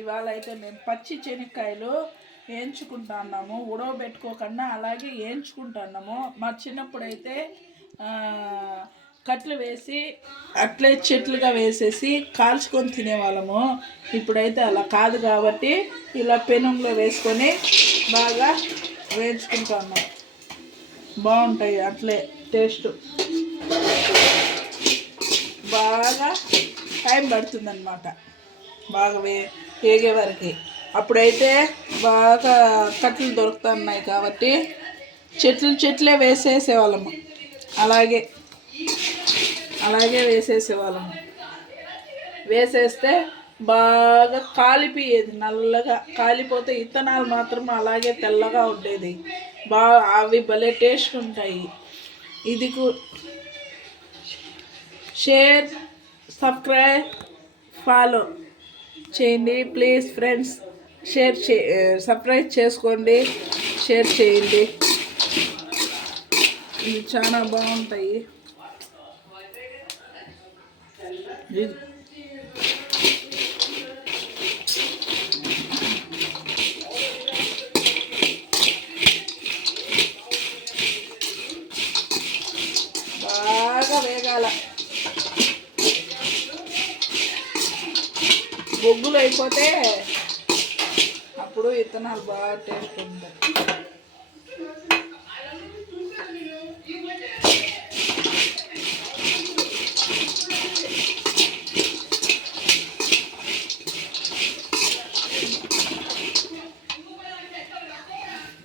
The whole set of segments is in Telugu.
ఇవాళ అయితే మేము పచ్చి శనక్కాయలు వేయించుకుంటున్నాము ఉడవబెట్టుకోకుండా అలాగే వేయించుకుంటున్నాము. మా చిన్నప్పుడు అయితే కట్లు వేసి అట్లే చెట్లుగా వేసేసి కాల్చుకొని తినేవాళ్ళము. ఇప్పుడైతే అలా కాదు కాబట్టి ఇలా పెనంలో వేసుకొని బాగా వేయించుకుంటున్నాం బాగుంటాయి అట్లే టేస్ట్. బాగా టైం పడుతుందన్నమాట. బాగా వే ఏగే వరకు. అప్పుడైతే బాగా కట్టెలు దొరుకుతున్నాయి కాబట్టి చెట్లు చెట్లే వేసేసేవాళ్ళము అలాగే అలాగే వేసేసేవాళ్ళము వేసేస్తే బాగా కాలిపోయేది నల్లగా కాలిపోతే ఇత్తనాలు మాత్రం అలాగే తెల్లగా ఉండేది. బాగా అవి భలే టేస్ట్ ఉంటాయి. ఇది షేర్ సబ్స్క్రైబ్ ఫాలో. చేయండి. ప్లీజ్ ఫ్రెండ్స్ షేర్ చే సర్ప్రైజ్ చేసుకోండి. షేర్ చేయండి. ఇవి చాలా బాగుంటాయి. బాగా వేగాల. బొగ్గులు అయిపోతే అప్పుడు విత్తనాలు బాగా టేస్ట్ ఉంటాయి.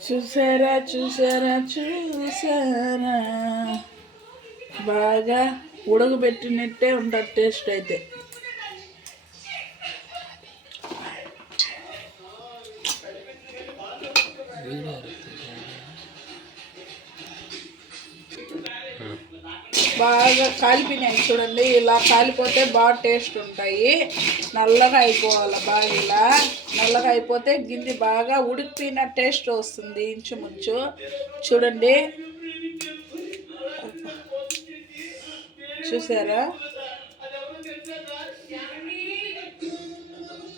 చూసారా చూసారా చూసారా? బాగా ఉడకబెట్టినట్టే ఉంటుంది టేస్ట్ అయితే. బాగా కాలిపోయినాయి చూడండి. ఇలా కాలిపోతే బాగా టేస్ట్ ఉంటాయి. నల్లగా అయిపోవాలి బాగా ఇలా. నల్లగా అయిపోతే గిన్నె బాగా ఉడికిపోయిన టేస్ట్ వస్తుంది ఇంచుమించు. చూడండి. చూసారా?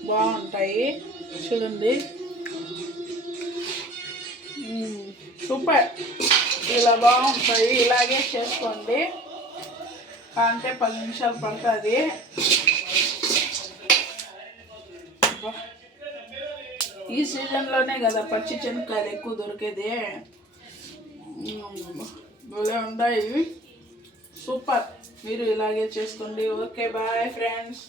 బాగుంటాయి. చూడండి. సూపర్. ఇలా బాగుంటుంది. ఇలాగే చేసుకోండి. అంటే పది నిమిషాలు పడుతుంది. ఈ సీజన్లోనే కదా పచ్చి చెనక్కాయలు ఎక్కువ దొరికేది. మ్మ్. భలే ఉన్నాయి. సూపర్. మీరు ఇలాగే చేసుకోండి. Okay bye friends.